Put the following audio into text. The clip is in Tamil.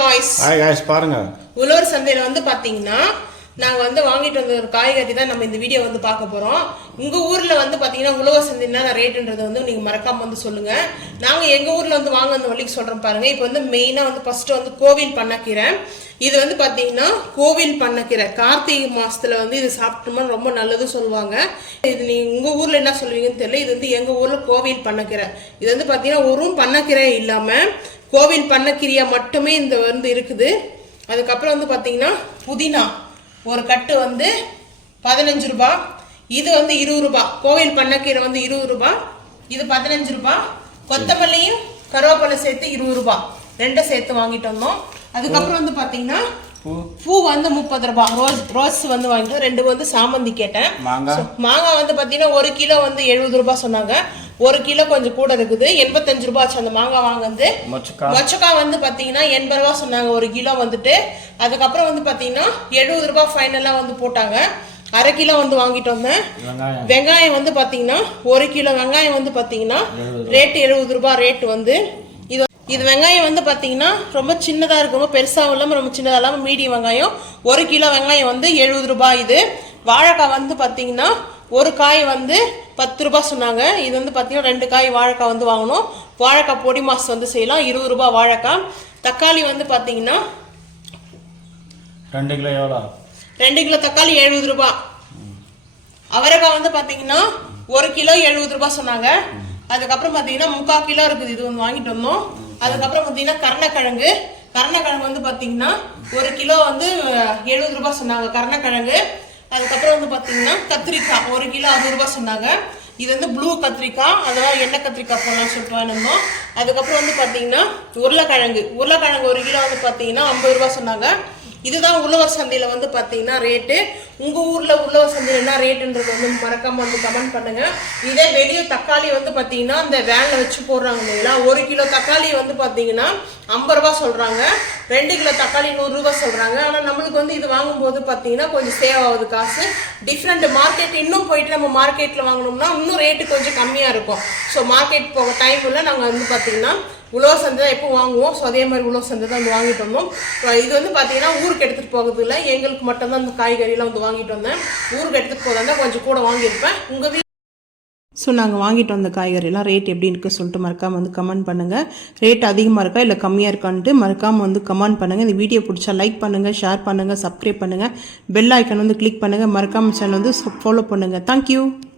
காய்ஸ் ஹாய் காய்ஸ் பாருங்க. உழவர் சந்தையில வந்து பாத்தீங்கன்னா நாங்க வந்து வாங்கிட்டு வந்த ஒரு காய்கறி தான் நம்ம இந்த வீடியோ வந்து பார்க்க போறோம். உங்க ஊர்ல வந்து பாத்தீங்கன்னா உழவர் சந்தை என்ன ரேட்டுன்றதை வந்து நீங்க மறக்காம வந்து சொல்லுங்க. நாங்க எங்க ஊர்ல வந்து வாங்க அந்த வழிக்கு சொல்றோம் பாருங்க. இப்போ வந்து மெயினா வந்து ஃபர்ஸ்ட் வந்து கோவில் பண்ணக்கீரை. இது வந்து பாத்தீங்கன்னா கோவில் பண்ணக்கீரை. கார்த்திகை மாசத்துல வந்து இது சாப்பிட்டோம்னா ரொம்ப நல்லது சொல்லுவாங்க. இது நீங்க உங்க ஊர்ல என்ன சொல்லுவீங்கன்னு தெரியல. இது வந்து எங்க ஊர்ல கோவில் பண்ணக்கீரை. இது வந்து பாத்தீங்கன்னா ஒரு பண்ணக்கீரை இல்லாம கோவில் பண்ணக்கீரையா மட்டுமே இந்த வந்து இருக்குது. அதுக்கப்புறம் வந்து பார்த்தீங்கன்னா புதினா. ஒரு கட்டு வந்து பதினஞ்சு ரூபாய் இது வந்து இருபது ரூபாய் கோவில் பண்ணக்கீரை வந்து இருபது ரூபாய் இது பதினஞ்சு ரூபாய் கொத்தமல்லியும் கருவேப்பிலை சேர்த்து இருபது ரூபாய் ரெண்டும் சேர்த்து வாங்கிட்டு வந்தோம். அதுக்கப்புறம் வந்து பார்த்தீங்கன்னா பூ. வந்து முப்பது ரூபாய் ரோஸ் ரோஸ் வந்து வாங்கிட்டோம் ரெண்டு வந்து சாமந்தி கேட்டேன். மாங்காய். வந்து பார்த்தீங்கன்னா ஒரு கிலோ வந்து எழுபது ரூபாய் சொன்னாங்க. ஒரு கிலோ கொஞ்சம் கூட இருக்குது. எண்பத்தஞ்சு ரூபாய் ஆச்சு அந்த மாங்காய் வாங்குறது மொச்சக்காய். மொச்சக்காய் வந்து பார்த்தீங்கன்னா எண்பது ரூபா சொன்னாங்க ஒரு கிலோ வந்துட்டு. அதுக்கப்புறம் வந்து பார்த்தீங்கன்னா எழுபது ரூபாய் ஃபைனலாக வந்து போட்டாங்க. அரை கிலோ வந்து வாங்கிட்டு வந்தேன். வெங்காயம். வந்து பார்த்தீங்கன்னா ஒரு கிலோ வெங்காயம் வந்து பார்த்தீங்கன்னா ரேட்டு எழுபது ரூபாய் ரேட் வந்து இது இது வெங்காயம் வந்து பார்த்தீங்கன்னா ரொம்ப சின்னதாக இருக்கும் பெருசாகவும் இல்லாமல் ரொம்ப சின்னதாக இல்லாமல் மீடியம் வெங்காயம். ஒரு கிலோ வெங்காயம் வந்து எழுபது ரூபாய் இது. வாழைக்காய் வந்து பார்த்தீங்கன்னா ஒரு காய் வந்து பத்து ரூபாய் சொன்னாங்க. இது வந்து பார்த்தீங்கன்னா ரெண்டு காய் வாழைக்காய் வந்து வாங்கணும். வாழைக்காய் பொடி மாஸ் வந்து செய்யலாம். இருபது ரூபாய் வாழைக்காய். தக்காளி வந்து பார்த்தீங்கன்னா ரெண்டு கிலோ எவ்வளோ? ரெண்டு கிலோ தக்காளி எழுபது ரூபாய். அவரைக்காய் வந்து பார்த்தீங்கன்னா ஒரு கிலோ எழுபது ரூபாய் சொன்னாங்க. அதுக்கப்புறம் பார்த்தீங்கன்னா முக்கால் கிலோ இருக்குது. இது ஒன்று வாங்கிட்டு வந்தோம். அதுக்கப்புறம் பார்த்தீங்கன்னா கருணக்கிழங்கு. கருணக்கிழங்கு வந்து பார்த்தீங்கன்னா ஒரு கிலோ வந்து எழுபது ரூபாய் சொன்னாங்க. கருணக்கிழங்கு. அதுக்கப்புறம் வந்து பார்த்தீங்கன்னா கத்திரிக்காய். ஒரு கிலோ அறுபது ரூபாய் சொன்னாங்க. இது வந்து ப்ளூ கத்திரிக்காய். அதெல்லாம் எண்ணெய் கத்திரிக்காய் போடலாம் சொல்லிட்டு அதுக்கப்புறம் வந்து பார்த்தீங்கன்னா உருளைக்கிழங்கு. உருளைக்கிழங்கு ஒரு கிலோ வந்து பார்த்தீங்கன்னா ஐம்பது ரூபாய் சொன்னாங்க. இதுதான் உழவர் சந்தையில் வந்து பார்த்தீங்கன்னா ரேட்டு உங்கள் ஊரில் உழவர் சந்தையில் என்ன ரேட்டுன்றது வந்து மறக்காமல் வந்து கமெண்ட் பண்ணுங்கள் இதே வெளியே தக்காளி வந்து பார்த்தீங்கன்னா இந்த வேனில் வச்சு போடுறாங்க இல்லைங்களா? ஒரு கிலோ தக்காளி வந்து பார்த்தீங்கன்னா ஐம்பது ரூபா சொல்கிறாங்க ரெண்டு கிலோ தக்காளி நூறுரூவா சொல்கிறாங்க ஆனால் நம்மளுக்கு வந்து இது வாங்கும்போது பார்த்தீங்கன்னா கொஞ்சம் சேவ் ஆகுது காசு. டிஃப்ரெண்ட் மார்க்கெட் இன்னும் போயிட்டு நம்ம மார்க்கெட்டில் வாங்கினோம்னா இன்னும் ரேட்டு கொஞ்சம் கம்மியாக இருக்கும். ஸோ மார்க்கெட் போக டைம்ல நாங்கள் வந்து பார்த்தீங்கன்னா உழவு சந்தை தான் எப்போ வாங்குவோம். ஸோ அதே மாதிரி உழவு சந்தை தான் வந்து வாங்கிட்டு வந்தோம். இது வந்து பார்த்தீங்கன்னா ஊருக்கு எடுத்துகிட்டு போகிறது இல்லை எங்களுக்கு மட்டும்தான் அந்த காய்கறிலாம் வந்து வாங்கிட்டு வந்தேன். ஊருக்கு எடுத்துகிட்டு போகிறதா கொஞ்சம் கூட வாங்கியிருப்பேன். உங்கள் வீ ஸோ நாங்கள் வாங்கிட்டு வந்த காய்கறிலாம் ரேட் எப்படி இருக்குது சொல்லிட்டு மறக்காமல் வந்து கமெண்ட் பண்ணுங்கள் ரேட் அதிகமாக இருக்கா இல்லை கம்மியாக இருக்கான்ட்டு மறக்காமல் வந்து கமெண்ட் பண்ணுங்கள் இந்த வீடியோ பிடிச்சா லைக் பண்ணுங்கள் ஷேர் பண்ணுங்கள் சப்ஸ்கிரைப் பண்ணுங்கள் பெல் ஐக்கன் வந்து கிளிக் பண்ணுங்கள் மறக்காமல் சேனல் வந்து ஃபாலோ பண்ணுங்கள் தேங்க்யூ